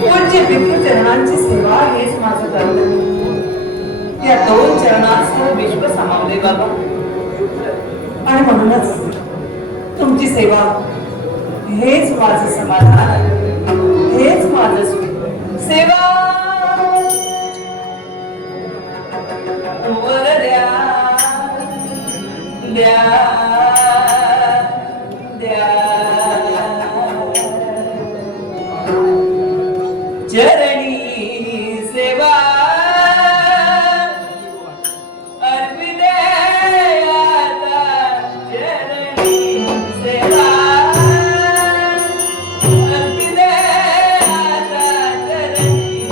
पूज्य पितृचरणांची सेवा हेच माझं कर्तव्य. या दोन चरणात सर्व विश्व सामावले बाबा. आणि म्हणूनच तुमची सेवा हेच माझं समाधान, हेच माझं सुख. सेवा वर द्या द्या द्या चरणी सेवा अर्पित आता. चरणी सेवा अर्पित आता. चरणी सेवा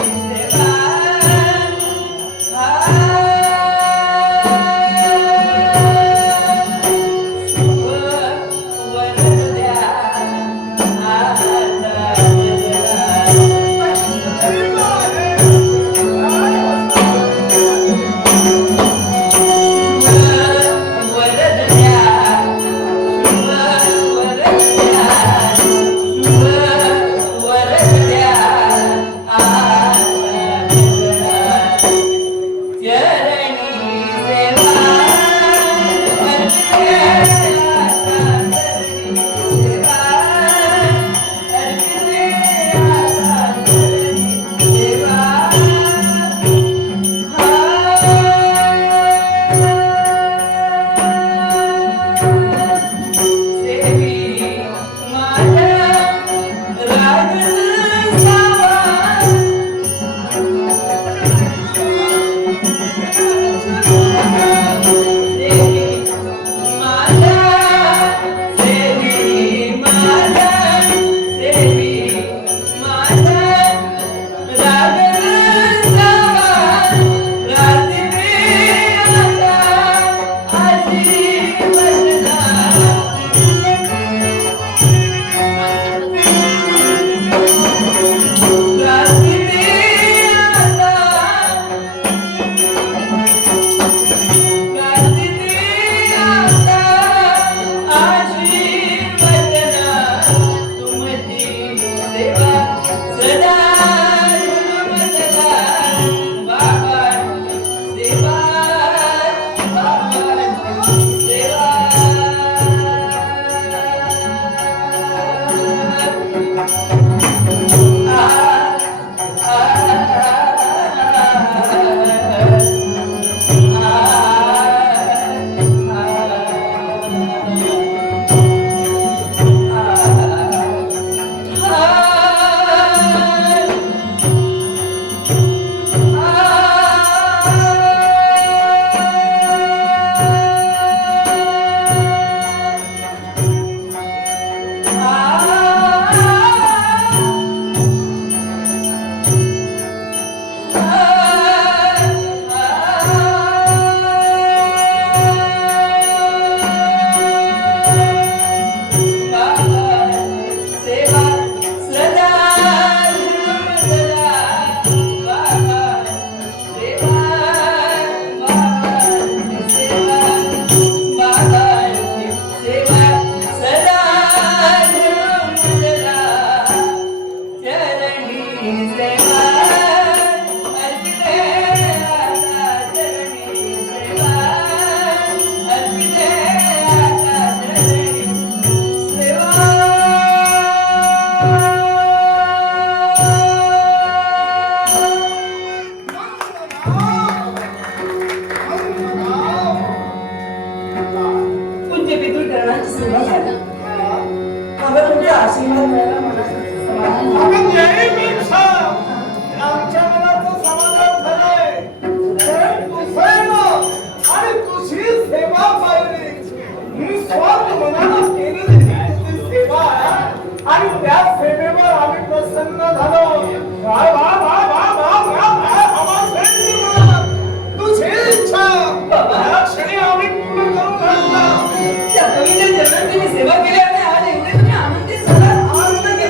सेवा केली आणि आज एवढे तुम्ही आनंदी झाला.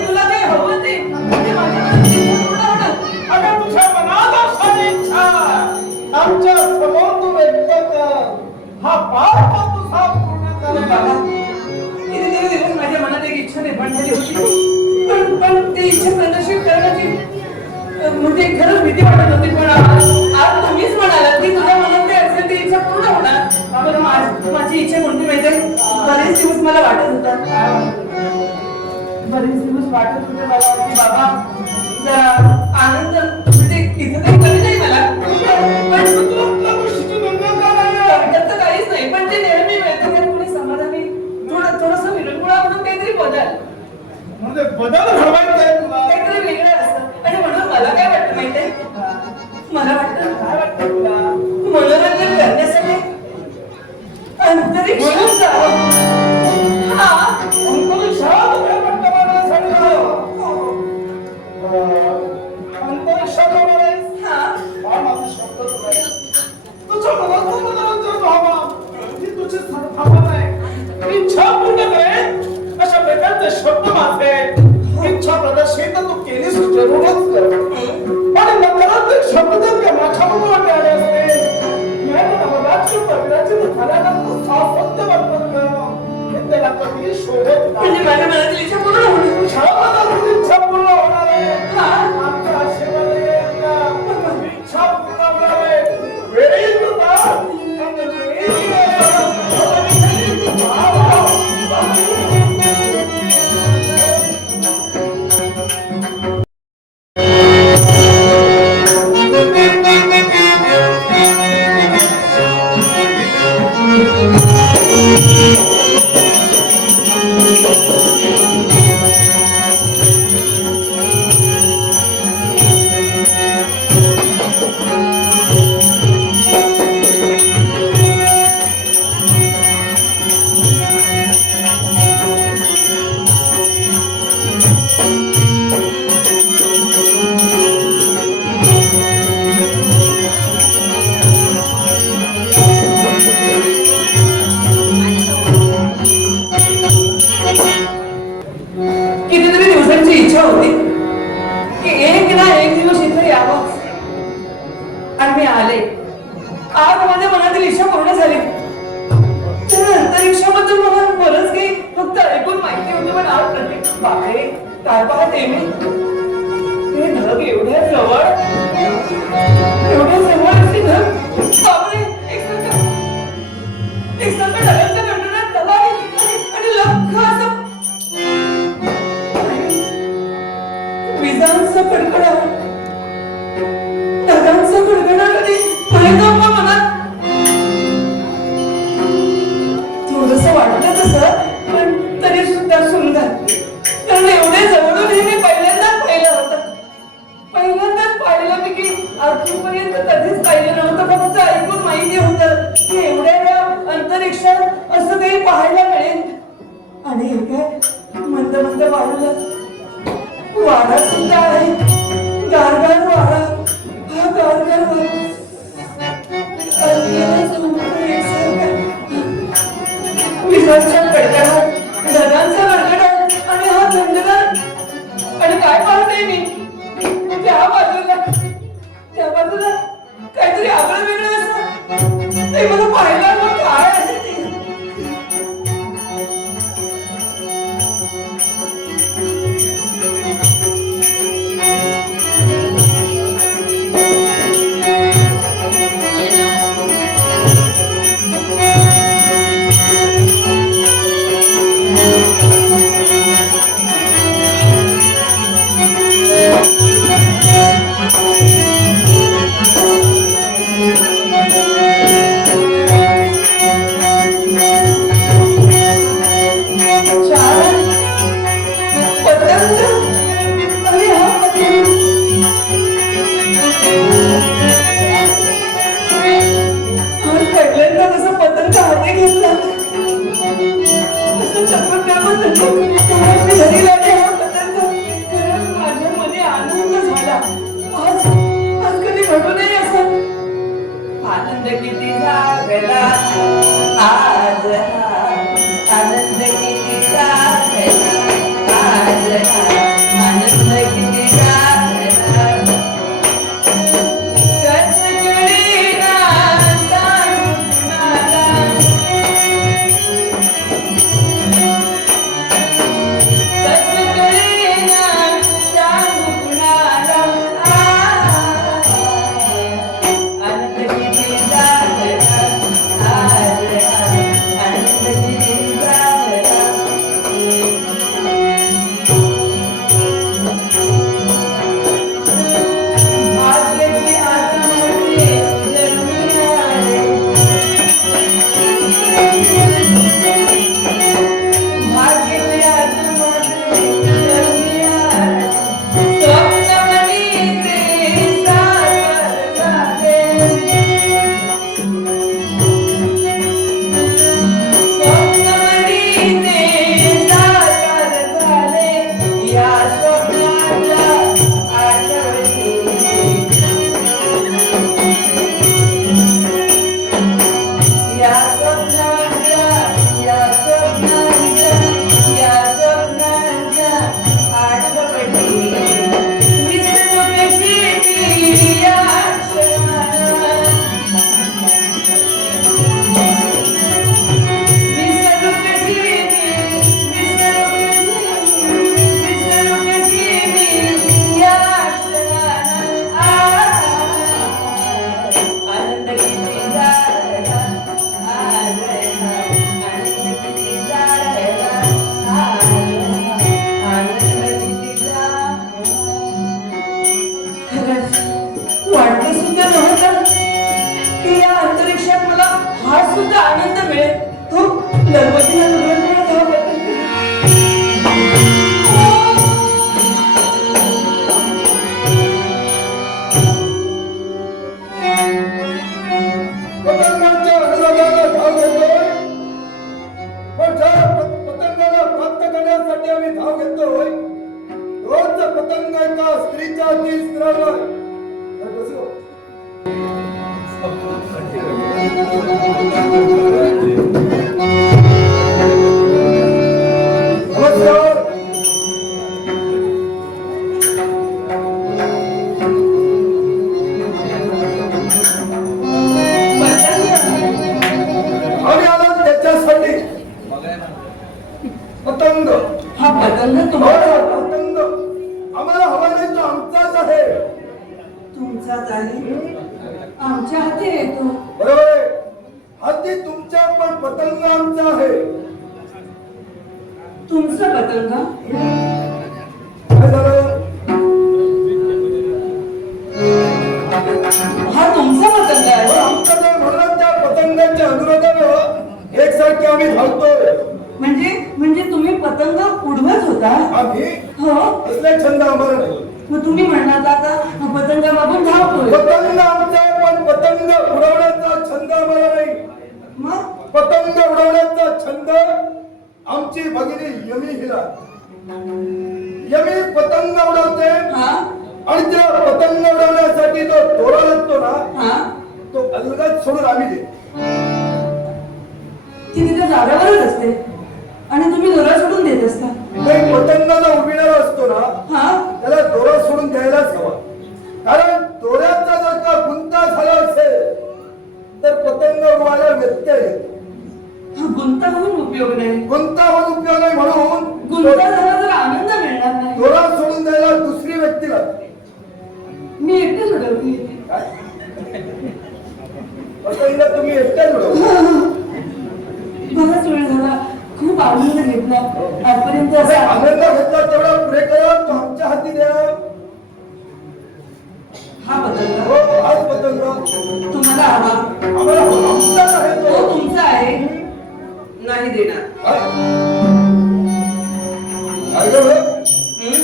तुला काही हवं ते झाली होती. पण ती इच्छा प्रदर्शित करण्याची म्हणजे खरंच भीती वाटत होती. पण आज तुम्हीच म्हणालात की तुझ्या मनात काही असेल ती इच्छा पूर्ण होणार. पण माझी इच्छा कोणती माहिती आहे? बरेच दिवस मला वाटत होता, बरेच दिवस वाटत होते मला की बाबा जरा आनंद म्हणजे इथं काही कमी नाही मला. पण काहीच नाही. पण ते नेहमी मिळतं कोणी समाधानी थोडस विरंगुळा म्हणून काहीतरी बदल म्हणजे बदल घडवायचा तुला काहीतरी वेगळं असतं. आणि म्हणून मला काय वाटतं माहितीये? मला वाटतं काय वाटतं तुला मनोरंजन करण्यासाठी अंतरिक्ष हा अंतरिक्षात अंतरिक्षात हा माझा शब्द तुझ्या मनात मनोरंजन व्हावा ही तुझी भावना आहे. इच्छा पूर्ण करेल अशा प्रकारचे शब्द माझे इच्छा प्रदर्शित तू केलीस जरूरच कर. आणि नकारात्मक शब्द जर माझ्या मनात आले असते राजकीय प्रविराचे झाल्यानंतर सासत्य वर्तन करणं हे त्याला कधी शोधत म्हणजे माझ्या मनातील इच्छा पूर्ण होईल. इच्छा पूर्ण होणार आहे. हा आमच्या आशीर्वाद इच्छा पूर्ण होणार आहे. वेळी तुला कितीतरी दिवसांची इच्छा होती की एक ना एक दिवस इथे यावं. आणि मी आले. आज माझ्या मनातील इच्छा पूर्ण झाली. तर अंतरिक्षाबद्दल मला बरंच काही फक्त ऐकून माहिती होती. पण आज प्रत्येक बापरे काय पाहते मी हे ढग एवढ्या जवळ असते ढग. बापरे एकसारखं ढगांच्या गणगणात तलाव आणि लख असं विजांचा कडकडाट ढगांचा कडकडाट आणि भयंकर मनात थोडस वाटलं तसं. पण तरी सुद्धा सुंदर. कारण एवढे जवळून हे मी पहिल्यांदाच पाहिलं होतं. पहिल्यांदाच पाहिलं मी की अजूनपर्यंत कधीच पाहिलं नव्हतं. फक्त ऐकून माहिती होतं की एवढ्या अंतरिक्षात असं काही पाहायला मिळेल. आणि हे काय मंद मंद वाढलं वारा सुद्धा आहे. गारगार वारा. हा गारगार वारा विजांचा कडकडाट ढगांचा गडगडाट आणि हा थंडगार. आणि काय पाहते मी त्या बाजूला काहीतरी आगळं वेगळं असं ते मला पाहायला मग काय आहे ते. गणपतीला सगळ्यात वेळा धाव पतंग. पतंगाच्या अनुरागाला धाव घेतोय, पण ज्या पतंगाला प्राप्त करण्यासाठी आम्ही धाव घेतोय, रोज पतंग एका स्त्रीच्या हाती स्थिरावलाय. तर बसो. नमस्कार. आम्ही आलो त्याच्यासाठी. पतंग हा पतंग हो, तुम्हाला पतंग आम्हाला हवा नाही, तो आमचाच आहे. तुमचाच आहे, आमच्या हाती येतो. बरोबर आहे. हाती तुमच्या, पण पतंग आमचा आहे. तुमचा पतंग काय झालं? हा तुमचा पतंग आहे. आमचा जर म्हणलं त्या पतंगाच्या अनुरोधानं एकसारखे आम्ही धावतोय. म्हणजे तुम्ही पतंग उडवत होता. आम्ही हो, असले छंद आम्हाला नाही. मग तुम्ही म्हणलात आता हा पतंग मागून धावतोय. पतंग आमचा आहे, पण पतंग उडवण्याचा छंद आम्हाला नाही. मग पतंग उडवण्याचा छंद आमची भगिनी यमी हिला. यमी पतंग उडवते, हा आणि त्या पतंग उडवण्यासाठी जो दोरा लागतो ना, हा तो अलगद सोडून आम्ही देतो. ती तिथे जागावरच असते आणि तुम्ही दोरा सोडून देत असता. काही पतंगाला उडविणारा असतो ना, हा त्याला दोरा सोडून द्यायलाच हवा. कारण दोऱ्याचा जर का गुंता झाला असेल तर पतंग उडवायला व्यत्यय येतो. हा गुंता होऊन उपयोग नाही. गुंता होऊन उपयोग नाही, म्हणून गुंता झाला तर आनंद मिळणार नाही. दोरा सोडून द्यायला दुसरी व्यक्ती लागते. मी एकटेच उडवते. काय? पतंग तुम्ही एकट्याच उडवता. बराच वेळ झाला, खूप आनंद घेतला आजपर्यंत. असा आनंद घेतला तेवढा पुढे करा, तो आमच्या हाती द्या. हा पतंग हो, हाच पतंग तुम्हाला हवा, आम्हाला आमचाच आहे तो तो. तुमचा आहे, नाही देणार. ऐकलं? हं?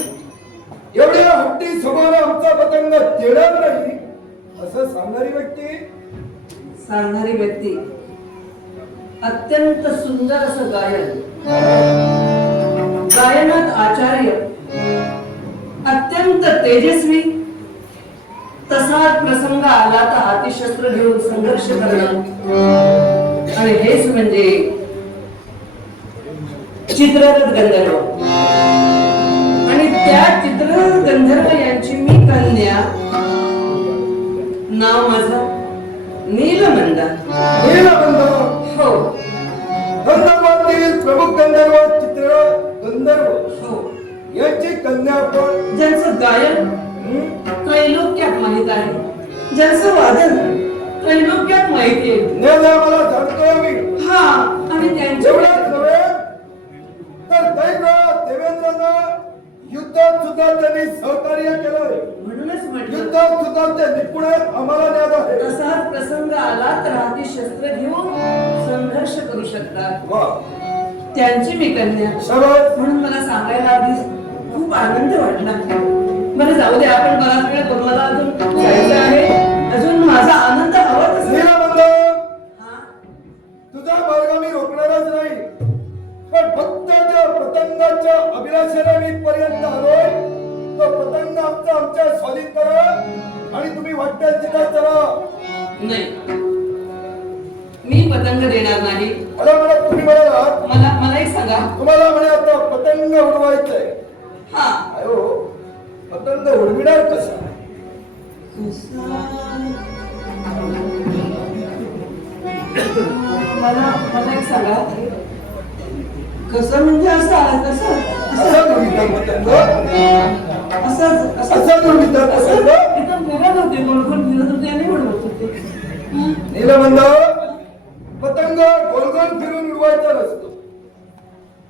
एवढी हट्टी स्वभावाने आमचा पतंग देणार नाही असं सांगणारी व्यक्ती. सांगणारी व्यक्ती अत्यंत सुंदर असं गायन, गायनात आचार्य, अत्यंत तेजस्वी, तसाच प्रसंग आला तर हाती शस्त्र घेऊन संघर्ष करणं, आणि हेच म्हणजे चित्ररथ गंधर्व. आणि त्या चित्ररथ गंधर्व यांची मी कन्या, नाव माझं नीलमंदा. नीलबंध हो गंधर्वातील प्रमुख गंधर्व चित्र गंधर्व हो, यांची कन्या आपण. ज्यांचं गायन त्रैलोक्यात माहित आहे, ज्यांचं वादन त्रैलोक्यात माहिती आहे. ज्ञान आम्हाला जाणतोय आम्ही. हा, आणि त्यांच्या एवढंच नव्हे तर काही वेळा देवेंद्रांना युद्धात सुद्धा त्यांनी सहकार्य केलंय. म्हणूनच म्हटलं, युद्धात सुद्धा ते निपुण आहेत, आम्हाला ज्ञान आहे. तसाच प्रसंग आला तर हाती शस्त्र घेऊन संघर्ष करू शकतात. वा, त्यांची मी कन्या, शाबास. म्हणून मला सांगायला आधी खूप आनंद वाटला. बरं जाऊ दे, आपण बराच वेळ करू, मला अजून जायचं आहे, अजून माझा आनंद हवा तसा. नीलबंध, हा, तुझा मार्ग मी रोखणारच नाही, पण फक्त ज्या पतंगाच्या अभिलाषेने मी पर्यंत आलोय, तो पतंग आमच्या स्वाधीन करा आणि तुम्ही वाटत्या तिथे चला. नाही, मी पतंग देणार नाही. मला तुम्ही म्हणालात, मला एक सांगा. तुम्हाला म्हणे आता पतंग उडवायचंय. हा, अयो, पतंग उडविणार कसा? मला एक सांगा, कसं म्हणजे असं कसं असं उडवितात पतंग. असं असं उडवितात पतंग. एकदम फिरत होते, गोलगोल फिरत होते आणि उडवत होते. नीलबंध, पतंग गोलगोल फिरून उडवायचा नसतो,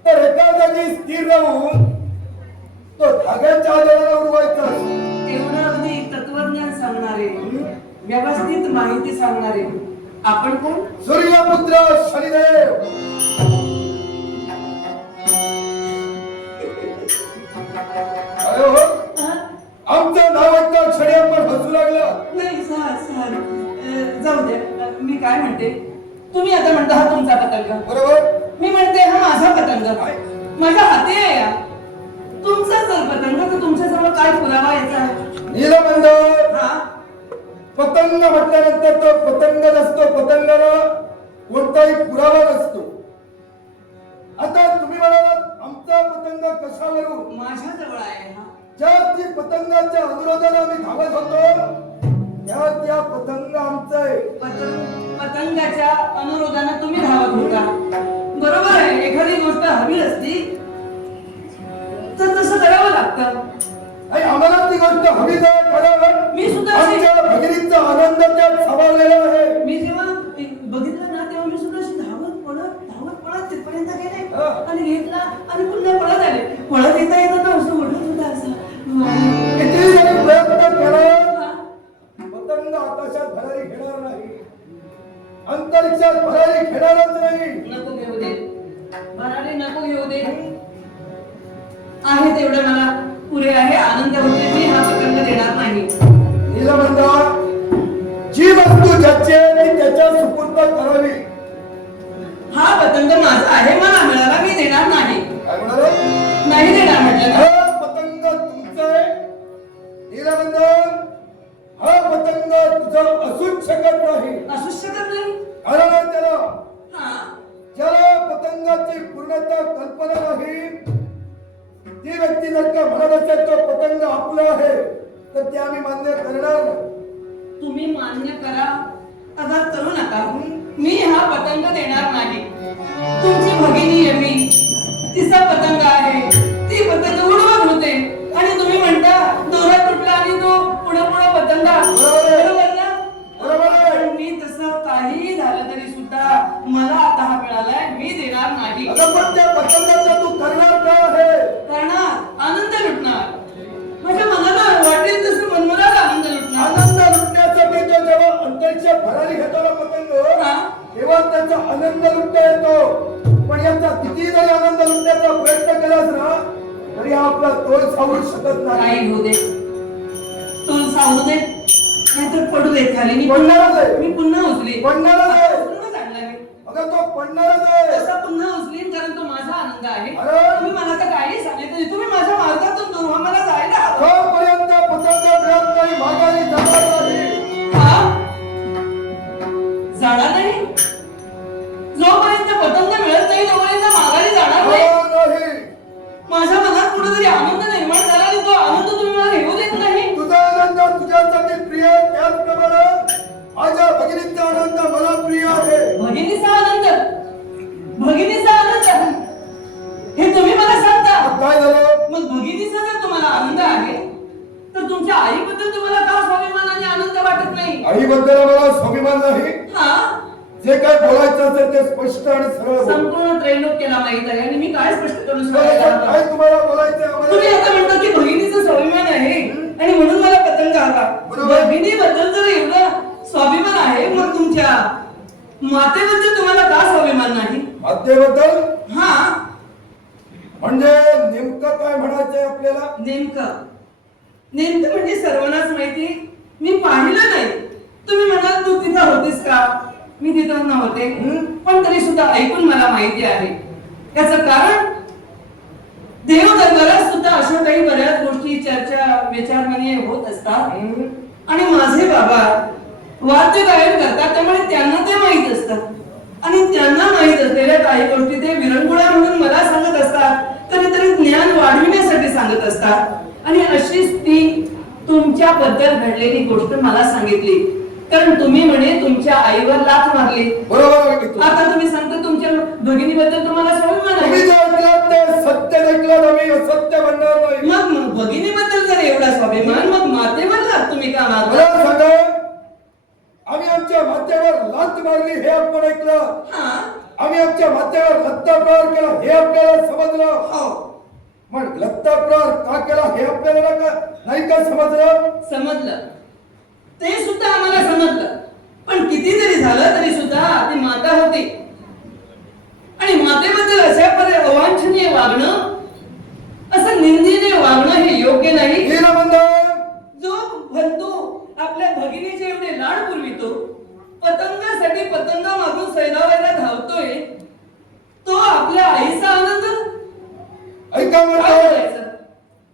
तर एका जागी स्थिर राहून तो धाग्याच्या आधाराला उडवायचा असतो. एवढं अगदी तत्वज्ञान सांगणारे, व्यवस्थित माहिती सांगणारे आपण कोण? सूर्यपुत्र शनिदेव. हसू लागला. नाही सर जाऊ द्या. मी काय म्हणते, तुम्ही आता म्हणता हा तुमचा पतंग, बरोबर. मी म्हणते हा माझा पतंग, माझ्या हाती आहे या. तुमचा जर पतंग तर तुमच्याजवळ काय पुरावा याचा? नीलबंध, हा पतंग म्हटल्यानंतर तो पतंग नसतो, पतंगाला कोणताही पुरावा नसतो. आता तुम्ही म्हणालात आमचा पतंग कशावरून? माझ्याजवळ आहे हा. ज्या पतंगाच्या अनुरोधाने आम्ही धावत होतो त्या पतंग आमचा आहे. पतंगाच्या अनुरोधाने तुम्ही धावत होता, बरोबर आहे. एखादी गोष्ट हवी असती तर तसं करावं लागतं. आणि आम्हाला ती गोष्ट हवी जाय कारण मी सुद्धा आमच्या भगिनीचा आनंद त्यात सामावलेला आहे. मी जेव्हा बघितलं ना तेव्हा मी सुद्धा अशी धावत पळत तिथपर्यंत गेले हा. आणि घेतला आणि पुन्हा पळत आले. पळत येता येता तर असं ओढत होता असं. किती जरी प्रयत्न केला हा. पतंग आकाशात भरारी घेणार नाही, अंतरिक्षात भरारी घेणारच नाही. नको घेऊ दे, भरारी नको घेऊ दे. आहे तेवढं मला पुरे आहे. आनंद होते. मी हा पतंग देणार नाही. नीलबंध, जी वस्तू ज्याची आहे ती त्याच्या सुपूर्द करावी. हा पतंग माझा आहे, मला मिळाला, मी देणार नाही. काय म्हणाले? नाही देणार म्हटलं ना. हा पतंग तुमचा आहे नीलबंध. हा पतंग तुझा असूच शकत नाही. असूच शकत नाही. कारण त्याला हा. ज्याला पतंगाची पूर्णतः कल्पना नाही ती व्यक्ती जर का म्हणत असेल तो पतंग आपला आहे तर ते आम्ही मान्य करणार नाही. तुम्ही मान्य करा अथवा करू नका, मी हा पतंग देणार नाही. तुमची भगिनी आहे मी, तिचा पतंग आहे, ती पतंग उडवत होते आणि तुम्ही म्हणता दोरा तुटला आणि तो पुढे पतंगा. बरोबर ना? बरोबर आहे. पण मी तसं काहीही झालं तरी सुद्धा मला आता हा मिळालाय, मी देणार नाही. अगं पण त्या पतंगाचा तू करणार का आहे? करणार, आनंद लुटणार. माझ्या मनाला वाटेल तसं मनमनात आनंद लुटणार. आनंद लुटण्यासाठी तो जेव्हा अंतरिक्षात भरारी घेतो ना पतंग हा. तेव्हा त्याचा आनंद लुटता येतो. पण याचा किती जरी आनंद लुटण्याचा प्रयत्न केलास ना तरी हा आपला तोल सावरू शकत नाही. काही होऊ दे, तोल सावरू दे, नाहीतर पडू दे खाली. मी पडणारच आहे. मी पुन्हा उचली. पडणारच आहे. उचलूनच आणला मी. अगं तो पडणारच आहे. तसा पुन्हा उचलीन कारण तो माझा आनंद आहे. अरे. तुम्ही मला तर काही सांगितलं नाही. तुम्ही माझ्या मार्गातून दूर व्हा, मला जायला हवं. जोपर्यंत पतंग मिळत नाही माघारी जाणार नाही. हा? जाणार नाही. जोपर्यंत पतंग मिळत नाही तोपर्यंत माघारी जाणार नाही. हो नाही. माझ्या मनात कुठेतरी आनंद निर्माण झाला आणि तो आनंद तुम्ही मला घेऊ देत नाही. तुझा आनंद तुझ्यासाठी प्रिय आहे, त्याचप्रमाणे माझ्या भगिनीचा आनंद मला प्रिय आहे. भगिनीचा आनंद, भगिनीचा आनंद हे तुम्ही मला सांगता. काय झालं? मग भगिनीचा जर तुम्हाला आनंद आहे तर तुमच्या आईबद्दल तुम्हाला का स्वाभिमान आणि आनंद वाटत नाही? आईबद्दल मला स्वाभिमान नाही. हा. जे काय बोलायचं असेल ते स्पष्ट आणि सरळ बोल. संपूर्ण त्रैलोक्याला माहित आहे आणि मी काय स्पष्ट करू काय तुम्हाला बोलायचं तुम्ही आता म्हणता की भगिनीचा स्वाभिमान आहे आणि म्हणून मला पतंग हवा. बरोबर. भगिनीबद्दल जर एवढा स्वाभिमान आहे मग तुमच्या मातेबद्दल तुम्हाला का स्वाभिमान नाही? मातेबद्दल हा. म्हणजे नेमकं काय म्हणायचंय आपल्याला? नेमकं म्हणजे सर्वांनाच माहिती, मी पाहिलं नाही. तुम्ही म्हणाल तू तिथं होतीस का? मी तिथं नव्हते, पण तरी सुद्धा ऐकून मला माहिती आहे. याचं कारण देव दरबारात सुद्धा अशा काही बऱ्याच गोष्टी चर्चा विचारमणी होत असतात आणि माझे बाबा वाद्य गायन करतात त्यामुळे त्यांना ते माहित असतात आणि त्यांना माहित असलेल्या काही गोष्टी ते विरंगुळा म्हणून मला सांगत असतात, कधीतरी ज्ञान वाढविण्यासाठी सांगत असतात आणि अशीच ती तुमच्याबद्दल घडलेली गोष्ट मला सांगितली. कारण तुम्ही म्हणे तुमच्या आईवर लाथ मारली. बरोबर. आता तुम्ही सांगता तुमच्या भगिनीबद्दल तुम्हाला स्वाभिमान तुम्ही आहे. जे ऐकलं ते सत्य ऐकलं, आम्ही असत्य म्हणणार नाही. मग भगिनीबद्दल जर एवढा स्वाभिमान मग मातेवर लाथ तुम्ही का मारता? मला सांगा, आम्ही आमच्या मातेवर लाथ मारली हे आपण ऐकलं, हा. आम्ही आमच्या मातेवर लत्ताप्रहार केला हे आपल्याला समजलं. हो. मग लत्ताप्रहार का केला हे आपल्याला नाही का समजलं? समजलं, ते सुद्धा आम्हाला समजलं. पण किती जरी झालं तरी सुद्धा ती माता होती आणि मातेबद्दल अशा अवांछनीय वागणं, असं निंदनीय वागणं हे योग्य नाही. नीलबंध, जो बंधू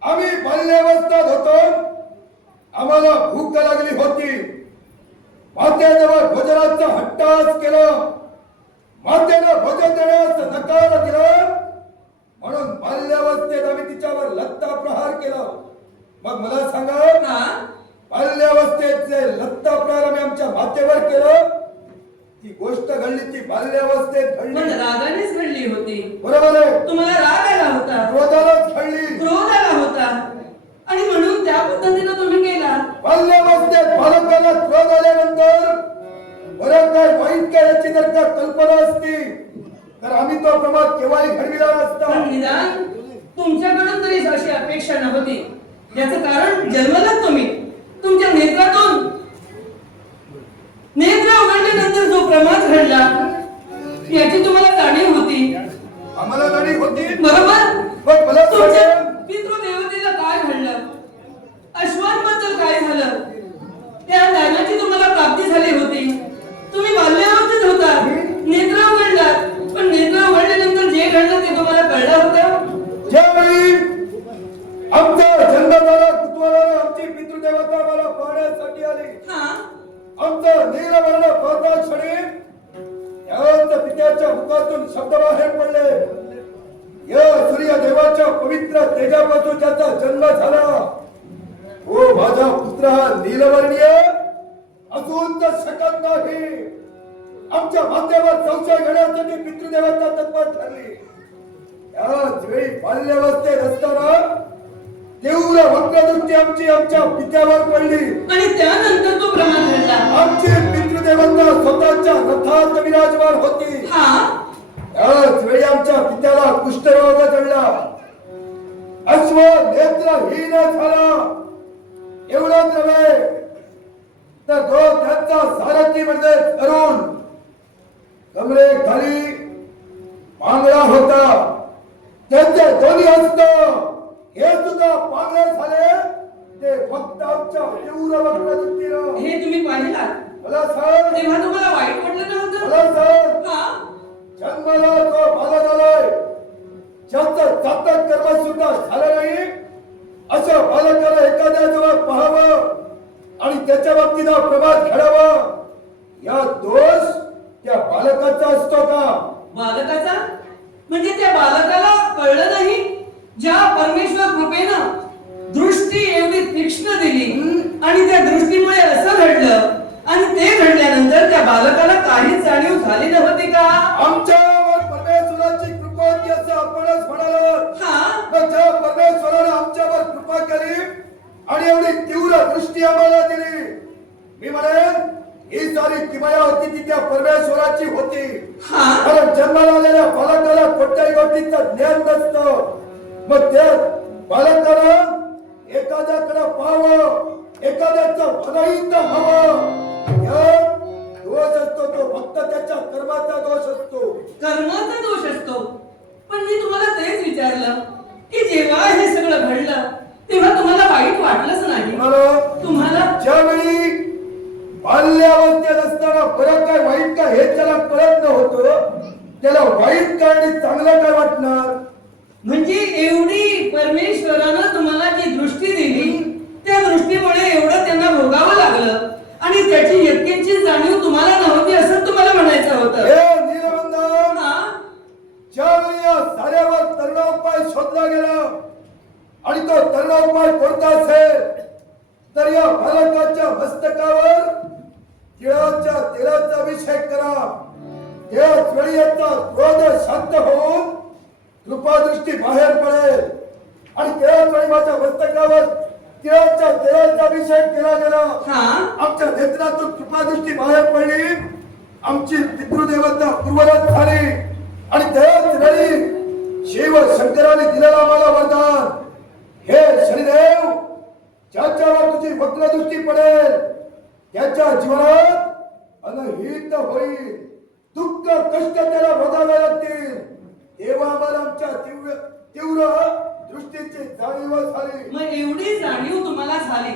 आम्ही बाल्यावस्थेत होतो, आम्हाला भूक लागली होती. मातेजवळ भोजनाचा हट्टाच केला. मातेनं भोजन देण्यास नकार दिला, म्हणून बाल्यावस्थेत आम्ही तिच्यावर लत्ता प्रहार केला. मग मला सांगा, हा बाल्यावस्थेत जे लत्ता प्रहार आम्ही आमच्या मातेवर केलं, ती गोष्ट घडली ती बाल्यावस्थेत पण घडली. रागानेच घडली होती. बरोबर आहे. तुम्हाला राग आला होता, क्रोधालाच घडली. क्रोध आला होता आणि म्हणून त्या पद्धतीनं तुम्ही केला. बाल्यावस्थेत बालकाला क्रोध आल्यानंतर बरं काय वाईट काय याची जर का कल्पना असती तर आम्ही तो प्रमाद केव्हाही घडविला नसता. पण निदान तुमच्याकडून तरी अशी अपेक्षा नव्हती. याचं कारण जन्मलाच तुम्ही तुमच्या नेत्रातून नेत्र उघडल्यानंतर जो प्रमाद घडला याची तुम्हाला जाणीव होती. आम्हाला जाणीव होती. बरोबर. पण मला तुमच्या सांगा, पितृदेवतेला काय घडलं, अश्वांबद्दल काय झालं, त्या ज्ञानाची तुम्हाला प्राप्ती झाली होती. तुम्ही बाल्यावस्थेत होता, नेत्र उघडलात, पण नेत्र उघडल्यानंतर जे घडलं ते तुम्हाला कळलं होतं. ज्यावेळी आमचा जन्म झाला, कुतूहलाने आमची पितृदेवता मला पाहण्यासाठी आली. हा आमचं नीलवर्ण पाहता क्षणी याच पित्याच्या मुखातून शब्द बाहेर पडले. या सूर्य देवाच्या पवित्र तेजापासून ज्याचा जन्म झाला, ओ माझा पुत्र हा नीलवर्णीय अजून तर शकत नाही. आमच्या मातेवर संशय घेण्यासाठी पितृदेवता तत्पर ठरली. याच वेळी बाल्यावस्थेत असताना तीव्र वक्रदृष्टी आमची आमच्या पित्यावर पडली आणि त्यानंतर तो प्रमाद घडला. आमची पितृदेवता स्वतःच्या रथात विराजमान होती. हा याच वेळी आमच्या पित्याला कुष्ठरोग जडला, अश्व नेत्रहीन झाला. एवढंच नव्हे तर तो त्यांचा सारथी म्हणजे तरुण कमरे खाली पांगळा होता. त्यांचे दोन्ही हस्त हे सुद्धा पांगळे झाले. ते फक्त आमच्या तीव्र वक्रदृष्टीनं. हे तुम्ही पाहिलात मला सांग, तेव्हा तुम्हाला वाईट वाटलं नव्हतं. मला सांग, हा जन्माला जो बालक झालाय, ज्याचं जातक कर्म सुद्धा झालं नाही, अशा बालकाला एखाद्या जवळ पाहावं आणि त्याच्या बाबतीत प्रभात घडावा, या दोष त्या बालकाचा असतो का? बालकाचा म्हणजे त्या बालकाला कळलं नाही. ज्या परमेश्वर कृपेनं दृष्टी एवढी तीक्ष्ण दिली आणि त्या दृष्टीमुळे असं घडलं आणि ते घडल्यानंतर त्या बालकाला काहीच जाणीव झाली नव्हती का? आमच्यावर परमेश्वराची कृपा होती असं आपणच म्हणालात. हा मग ज्या परमेश्वराने आमच्यावर कृपा केली आणि एवढी तीव्र दृष्टी आम्हाला दिली, मी म्हणेन ही सारी किमया होती ती त्या परमेश्वराची होती. हा कारण जन्माला आलेल्या बालकाला कोणत्याही गोष्टीचं ज्ञान नसतं. मग त्या बालकाला एखाद्याकडे पाहावं, एखाद्याचं भलाहित हवं, यात दोष असतो. तो फक्त त्याच्या कर्माचा दोष असतो. कर्माचा दोष असतो. पण मी तुम्हाला तेच विचारलं की जेव्हा हे सगळं घडलं तेव्हा तुम्हाला वाईट वाटलंच नाही. तुम्हाला ज्यावेळी बाल्यावस्थेत असताना बरं काय वाईट काय हे त्याला कळत नव्हतं, त्याला वाईट काय आणि चांगलं काय वाटणार. म्हणजे एवढी परमेश्वरानं तुम्हाला जी दृष्टी दिली त्या दृष्टीमुळे एवढं त्यांना भोगावं लागलं आणि त्याची यत्किंचित जाणीव तुम्हाला नव्हती असं तुम्हाला म्हणायचं होतं. हे नीलबंधन, हा ज्यावेळी या साऱ्यावर तरुणोपाय शोधला गेला आणि तो तरुणोपाय कोणता असेल तर या बालकाच्या मस्तकावर तिळाच्या तेलाचा अभिषेक करा. त्याच वेळी याचा क्रोध शांत होऊन कृपादृष्टी बाहेर पडेल आणि त्याच वेळी माझ्या मस्तकावर तिळाच्या तेलाचा अभिषेक केला गेला. हा आमच्या नेत्रातून कृपादृष्टी बाहेर पडली, आमची पितृदेवता पूर्वरत झाली आणि त्याच वेळी शिव शंकराने दिलेला मला वरदान, हे शनिदेव, ज्याच्यावर तुझी वक्रदृष्टी पडेल त्याच्या जीवनात अनहित होईल, दुःख कष्ट त्याला भोगावे लागतील. तेव्हा मला आमच्या तीव्र तीव्र दृष्टीची जाणीव झाली. मग एवढी जाणीव तुम्हाला झाली,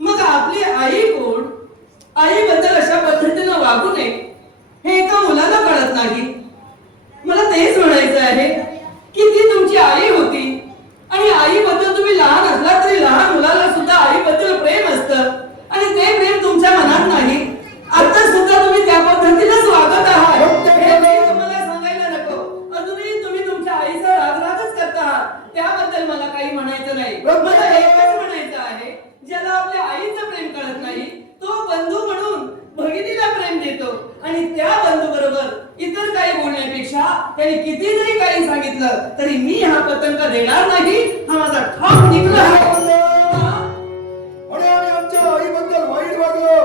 मग आपली आई कोण, आईबद्दल अशा पद्धतीनं वागू नये हे एका मुलाला कळत नाही. मला तेच म्हणायचं आहे की ती तुमची आई होती आणि आई आईबद्दल तुम्ही लहान असला तरी लहान मुलाला सुद्धा आईबद्दल प्रेम असतं आणि ते प्रेम तुमच्या मनात नाही. आता सुद्धा तुम्ही त्या पद्धतीनेच वागत आहात. हे मी तुम्हाला सांगायला नको. अजूनही तुम्ही तुमच्या आईचा रागरागच करता आहात. त्याबद्दल मला काही म्हणायचं नाही. मला एकच म्हणायचं आहे, ज्याला आपल्या आईचं प्रेम कळत नाही तो बंधू म्हणून भगिनीला प्रेम देतो आणि त्या बंधू बरोबर इतर काही बोलण्यापेक्षा त्यांनी किती जरी काही सांगितलं तरी मी हा पतंग देणार नाही. हा माझा ठाम निघला आहे. आणि आम्ही आमच्या आईबद्दल वाईट वागलो,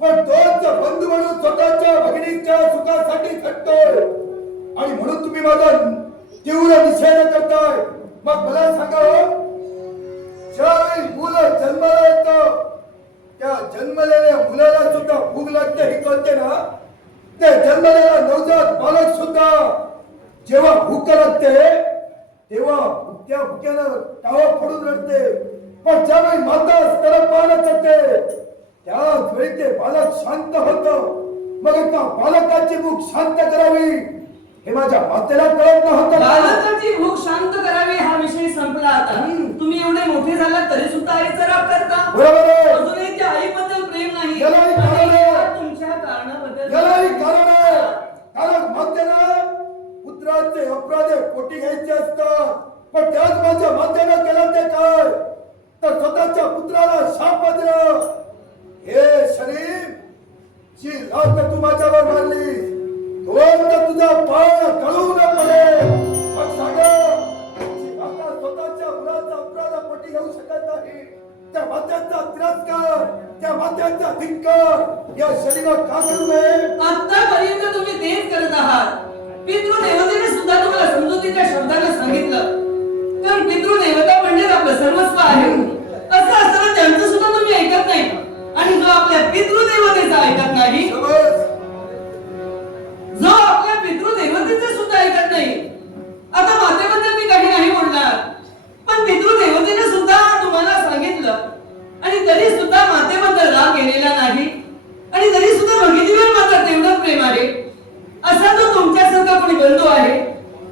पण तोच बंधू म्हणून स्वतःच्या भगिनीच्या सुखासाठी झटतोय आणि म्हणून तुम्ही माझा तीव्र निषेध करताय. मग मला सांगा, ज्यावेळी मुलं जन्माला येतं त्या जन्मलेल्या मुलाला सुद्धा भूक लागते ही कळते ना. त्या जन्मलेला नवजात बालक सुद्धा जेव्हा भूक लागते तेव्हा त्या भुक्यानं टावा फोडून रडते. पण ज्यावेळी माता स्तनपान करते त्याच वेळी ते बालक शांत होतं. मग एका बालकाची भूक शांत करावी हे माझ्या मातेला कळत नव्हतं. बालकाची भूक शांत करावी हा विषय संपला आता. तुम्ही एवढे मोठे झालात तरी सुद्धा आईचा राग करता. बरोबर आहे. अजूनही त्या आईबद्दल प्रेम नाही. यालाही कारण आहे. आणि तुमच्या कारणाबद्दल यालाही कारण आहे. कारण मातेला पुत्राचे अपराध पोटी घ्यायचे असतात, पण त्याच माझ्या मातेनं केलं ते काय तर स्वतःच्या पुत्राला शाप दिलं. हे शरीर जी लात तू माझ्यावर मारली तोच तुझा पाय गळू न पडे. मग सांगा, आता स्वतःच्या मुलाचा अपराध पोटी घेऊ शकत नाही. त्या मात्याचा तिरस्कार, त्या मात्याचा धिक्कार या शरीरात का करू नये. आतापर्यंत तुम्ही तेच करत आहात. पितृदेवतेने सुद्धा तुम्हाला समजुतीच्या शब्दाने सांगितलं, कारण पितृदेवता म्हणजे आपलं सर्वस्व आहे. असं असताना त्यांचं सुद्धा तुम्ही ऐकत नाही आणि जो आपल्या पितृदेवतेचा ऐकत नाही, जो आपल्या पितृदेवतेचं सुद्धा ऐकत नाही. आता मातेबद्दल मी काही नाही बोलणार, पण पितृदेवतेने सुद्धा तुम्हाला सांगितलं आणि तरी सुद्धा मातेबद्दल राग गेलेला नाही आणि तरी सुद्धा भगिनीवर मात्र तेवढं प्रेम आहे. असा जो तुमच्यासारखा कोणी बंधू आहे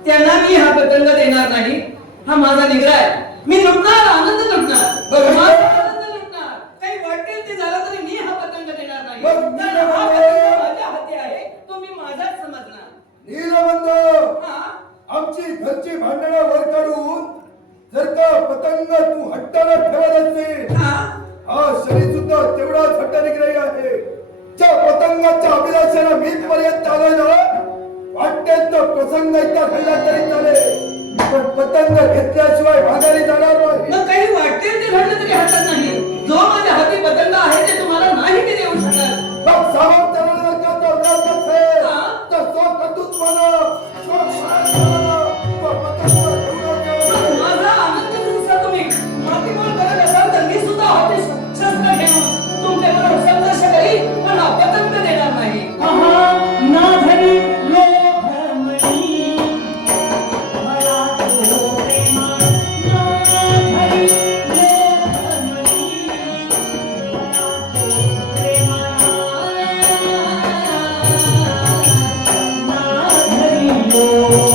त्यांना मी हा पतंग देणार नाही. हा माझा निग्रह आहे. मी लुटणार, आनंद लुटणार, आनंद लुटणार. काही वाटेल ते झालं तरी मी हा पतंग देणार नाही. कारण हा पतंग माझ्या हाती आहे, तो मी माझाच समजणार. नीलबंध, आमची घरची भांडणं वर काढून जर का पतंग तू हट्टानं ठेवत असतील, हा शरीर सुद्धा तेवढाच हट्टनिग्रही आहे. त्या पतंगाच्या अभिलाषेला मीपर्यंत आलोय ना, वाटेल तर प्रसंग इतका घडला तरी चालेल, पण पतंग घेतल्याशिवाय माघारी जाणार नाही. मग काही वाटेल ते घडलं तरी हरकत नाही. जो माझ्या हाती पतंग आहे ते तुम्हाला नाही मी देऊ शकत. मग सावध तरुणाला का तो व्याज असेल तर तो कर्तृत्वानं, तो शाळेत तो पतंग घेऊन माझा आनंद दिवसा तुम्ही मातीमोल करत असाल तर मी सुद्धा हाती शस्त्र घेऊन तुमच्याबरोबर संघर्ष करीन, पण हा पतंग देणार नाही. नाधनी लोभमणी मला तो प्रेमा. नाधनी लोभमणी मला तो प्रेमा. नाधनी लोभमणी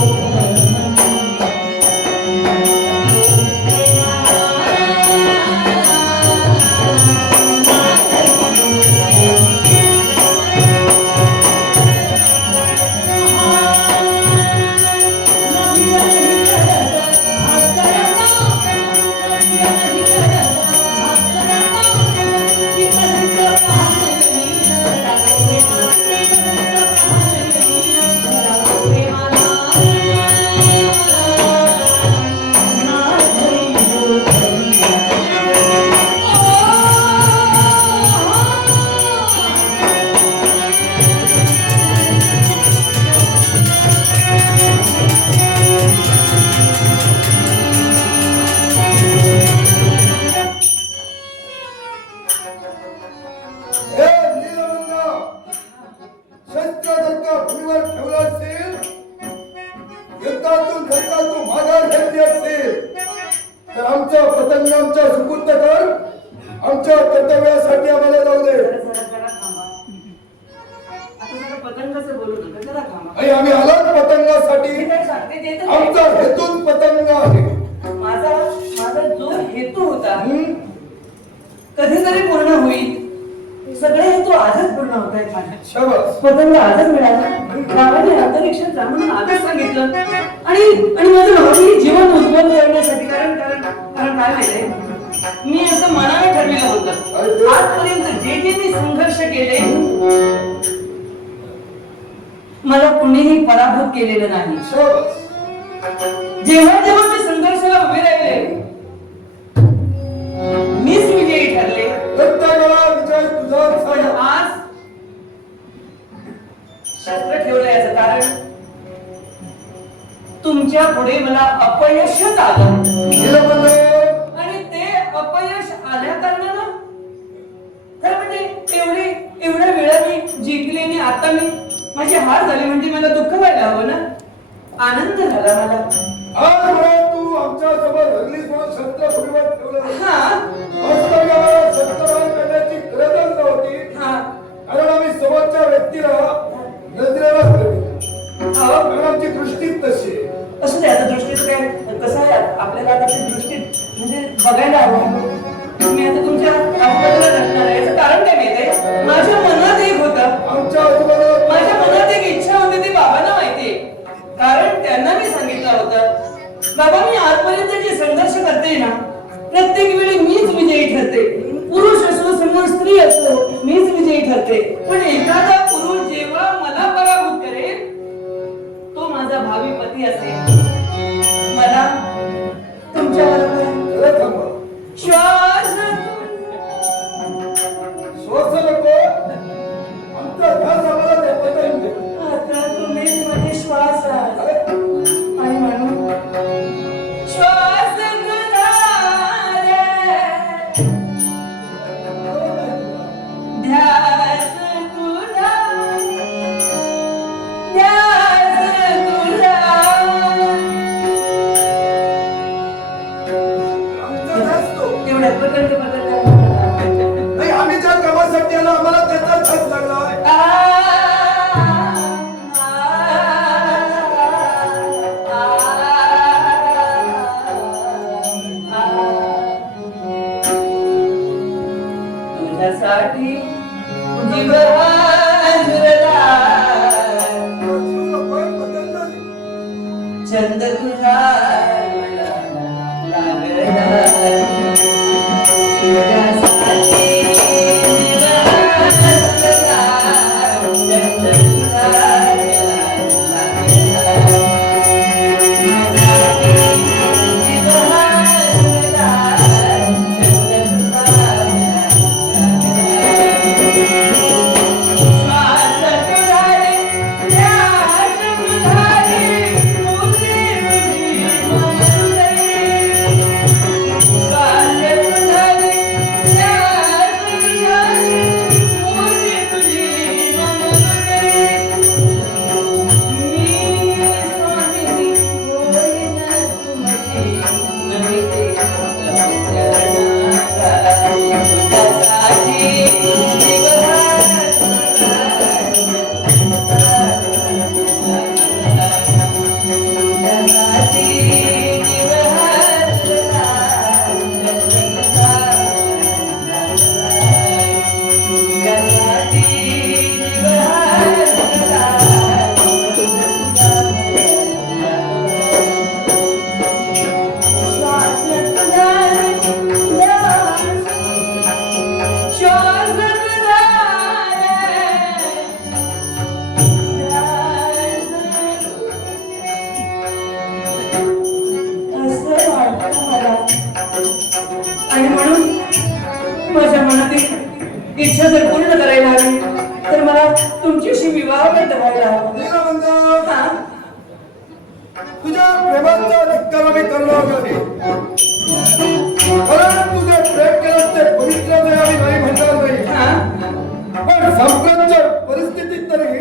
आमच्या पतंगांच्या सुपूर्द कर. आमच्या कर्तव्यासाठी आम्हाला जाऊ दे. पतंगाचं बोलू नका, जरा थांबा. आणि आम्ही आलोच पतंगासाठी. मी काय सांगते ते तर आमचा हेतूच पतंग आहे. माझा होता कधीतरी पूर्ण होईल. सगळे हेतू आजच पूर्ण होत आहेत माझ्या. शाबास. पतंग आजच मिळाला. गावाने अंतरिक्षात जा म्हणून आजच सांगितलं. आणि माझं भावी जीवन उज्ज्वल करण्यासाठी कारण कारण कारण काय माहितीये, मी असं मनाने ठरविलं होतं. आजपर्यंत जे जे मी संघर्ष केले, मला कुणीही पराभूत केलेलं नाही. शाबास. जेव्हा जेव्हा मी संघर्षाला उभे राहिले, मीच विजयी ठरले. प्रत्येकाला विजय तुझाच पण आहे. आज शस्त्र ठेवलं याचं कारण तुमच्या पुढे मला अपयशच आलं. नीलबंध. आणि ते अपयश आल्या कारणानं खरं म्हणजे एवढ्या वेळा मी जिंकले आणि आता मी माझी हार झाली म्हणजे मला दुःख व्हायला हवं ना. आनंद झाला मला. आज मला तू आमच्या समोर हरलीस म्हणून शस्त्र सुरुवात ठेवलं. हा वास्तव्याला शस्त्रपान करण्याची गरजच नव्हती. हा कारण आम्ही समोरच्या व्यक्तीला नजरेला ठरविलं. कारण आमची दृष्टीच तशी आहे. असं नाही. आता दृष्टीचं काय कसं आहे, आपल्याला आता ती दृष्टी म्हणजे बघायला हवं. मी आता तुमच्या आजूबाजूला नसणार आहे याचं कारण काय माहितीये, माझ्या मनात एक होतं. आमच्या आजूबाजूला माझ्या मनात एक इच्छा होती, ती बाबांना माहितीये. कारण त्यांना मी सांगितलं होतं, बाबा मी आजपर्यंत जे संघर्ष करते ना, प्रत्येक वेळी मीच विजयी ठरते. पुरुष असो समोर स्त्री असो, मीच विजयी ठरते. पण एखादा पुरुष जेव्हा मला पराभूत करेल, तो माझा भावी पती असेल. मला तुमच्या बरोबर खरं थांबा. श्वास श्वास नको. आमचा ध्यास आम्हाला ते पटवून दे. आता तुम्हीच माझे श्वास आहात. आणि म्हणून श्वास गुणारे, ध्यास तुला, ध्यास तुला. आमचा ध्यास तो. तेवढ्यात बदल नाही, आम्ही ज्या कामासाठी आलो आम्हाला त्याचा ध्यास लागला आहे. तुझ्यासाठी जीव हाजरला, चंद तुझा लागला. तुझ्यासाठी जीव हाजरला, चंद तुझा लागला. जीव हाजरला, चंद तुझा आणि म्हणून माझ्या मनातील इच्छा जर पूर्ण करायला हवी तर मला तुमच्याशी विवाह व्हायला हवा. नीलबंध. हा? तुझ्या प्रेमाचा धिक्कार आम्ही करणार नाही. कारण तुझे प्रेम केलं ते पवित्र आम्ही नाही म्हणणार नाही. हा? पण संप्रतच्या परिस्थितीत तरी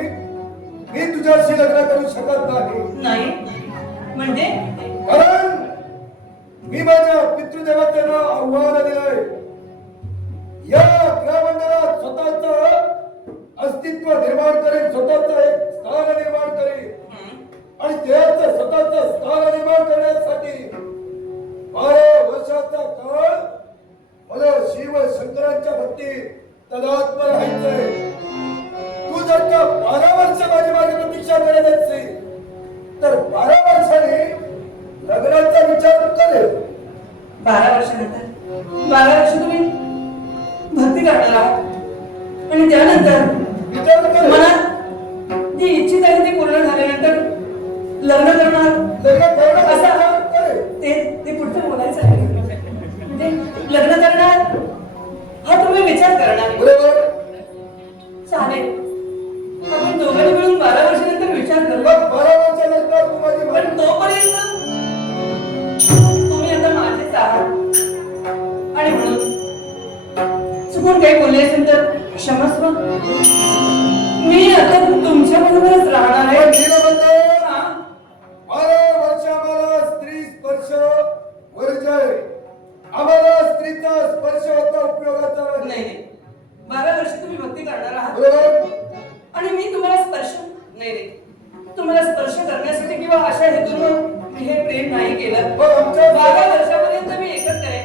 मी तुझ्याशी लग्न करू शकत नाही. नाही म्हणजे कारण मी माझ्या पितृदेवतेला आव्हान दिलंय. या ग्रहमंडळात स्वतःच अस्तित्व निर्माण करेन, स्वतःच एक स्थान निर्माण करेन. आणि देहाचं स्वतःच स्थान निर्माण करण्यासाठी 12 वर्षाचा काळ शंकरांच्या भक्तीत तदात्म राहायचंय. तू जर का 12 वर्ष माझी मागे प्रतीक्षा करत असशील तर 12 वर्षांनी लग्नाचा विचार करेल. 12 वर्षानंतर 12 वर्ष तुम्ही भक्ती करणार आहात आणि त्यानंतर विचार करेल. मनात जी इच्छित आहे ती पूर्ण झाल्यानंतर लग्न करणार. लग्न करणं असं विचार करेल. ते पुढचं बोलायचं आहे. म्हणजे लग्न करणार हा तुम्ही विचार करणार. बरोबर. चालेल, आपण दोघांनी मिळून 12 वर्षानंतर विचार करू. मग 12 वर्षानंतर तू माझी पण मागे तोपर्यंत तुम्ही आता माझेच आहात आणि म्हणून चुकून काही बोलले असेल तर क्षमस्व. मी आता तुमच्या बरोबरच राहणार आहे. पण नीलबंध, हा. 12 वर्ष आम्हाला स्त्री स्पर्श वर्ज आहे. आम्हाला स्त्रीचा स्पर्श होता उपयोगाचा नाही. नाही, 12 वर्ष तुम्ही भक्ती करणार आहात बरोबर. आणि मी तुम्हाला स्पर्श नाही रे, तुम्हाला स्पर्श करण्यासाठी किंवा अशा हेतून मी हे प्रेम नाही केलं. मग आमच्या 12 वर्षापर्यंत मी एकच करेन.